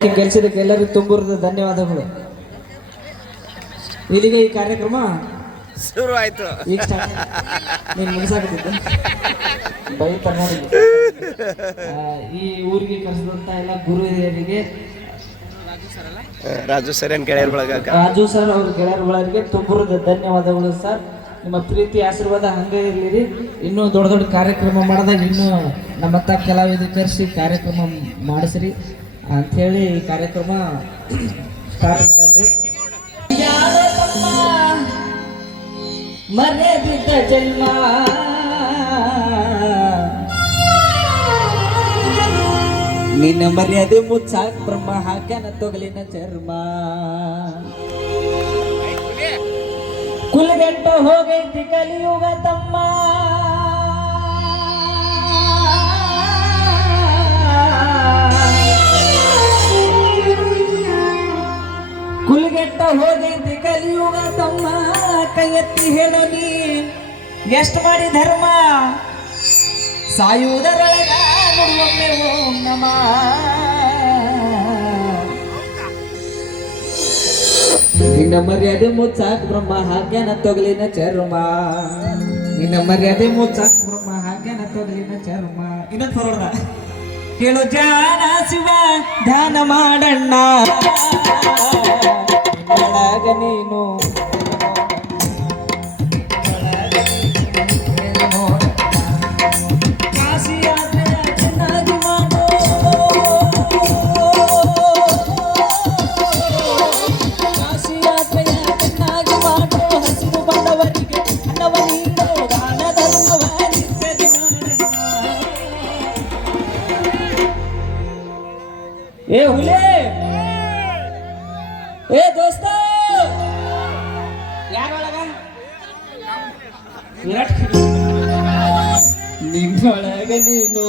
ಕೆಲಸಕ್ಕೆ ಎಲ್ಲರಿಗೂ ತುಂಬುರದ ಧನ್ಯವಾದಗಳು. ಇಲ್ಲಿಗೆ ಈ ಕಾರ್ಯಕ್ರಮ ಶುರು ಆಯ್ತು. ಈಗ ನೀನು ಮುಗಿಸಾಕತ್ತಿದ್ದೆ ಬೈತಾರ ನೋಡಿ. ಈ ಊರಿಗೆ ಕರೆಸಿದಂತ ಎಲ್ಲ ಗುರು ಹಿರಿಯರಿಗೆ, ರಾಜು ಸರ್ ಏನ್ ಗೆಳೆಯರ ಬಳಗ, ರಾಜು ಸರ್ ಅವ್ರ ಗೆಳೆಯರ ಬಳಗರಿಗೆ ತುಂಬುರದ ಧನ್ಯವಾದಗಳು ಸರ್. ನಿಮ್ಮ ಪ್ರೀತಿ ಆಶೀರ್ವಾದ ಹಂಗೆ ಇರಲಿರಿ. ಇನ್ನೂ ದೊಡ್ಡ ದೊಡ್ಡ ಕಾರ್ಯಕ್ರಮ ಮಾಡಿದಾಗ ಇನ್ನೂ ನಮ್ಮತ್ತ ಕಲಾವಿದ ಕರೆಸಿ ಕಾರ್ಯಕ್ರಮ ಮಾಡಿಸ್ರಿ ಅಂಥೇಳಿ ಈ ಕಾರ್ಯಕ್ರಮ ಸ್ಟಾರ್ಟ್ ಮಾಡ್ರಿ. ಮರೆದಿದ್ದ ಜನ್ಮ ನಿನ್ನ ಮರ್ಯಾದೆ ಮುಚ್ಚಾಕ್ ಬ್ರಹ್ಮ ಹಾಕ್ಯಾನ ತೊಗಲಿನ ಚರ್ಮ. ಕುಲ್ಗೆಟ್ಟ ಹೋಗೈತಿ ಕಲಿಯುಗ ತಮ್ಮ, ಕುಲ್ಗೆಟ್ಟ ಹೋಗೈತಿ ಕಲಿಯುಗ ತಮ್ಮ. ಕೈ ಎತ್ತಿ ಹೇಳೋ ನೀ ಎಷ್ಟು ಮಾಡಿ ಧರ್ಮ, ಸಾಯುವುದರೊಳಗ ನುಡಿಯೊಮ್ಮೆ ಓಂ ನಮ. ನಿನ್ನ ಮರ್ಯಾದೆ ಮುಚ್ಚಾಕ್ ಬ್ರಹ್ಮ ಹಾಕ್ಯಾನ ತೊಗಲಿನ ಚರ್ಮ. ನಿನ್ನ ಮರ್ಯಾದೆ ಮುಚ್ಚಾಕ್ ಬ್ರಹ್ಮ ಹಾಕ್ಯಾನ ತೊಗಲಿನ ಚರ್ಮ. ಇನ್ನೊಂದು ಹೊರಡ ಕೇಳು ಜಾನ ಶಿವ ಧ್ಯಾನ ಮಾಡಣ್ಣ, ನೀನು ಏ ಹುಲಿ, ಏ ದೋಸ್ತ, ಯಾರೊಳಗ ನಿನ್ನೊಳಗ ನೀನು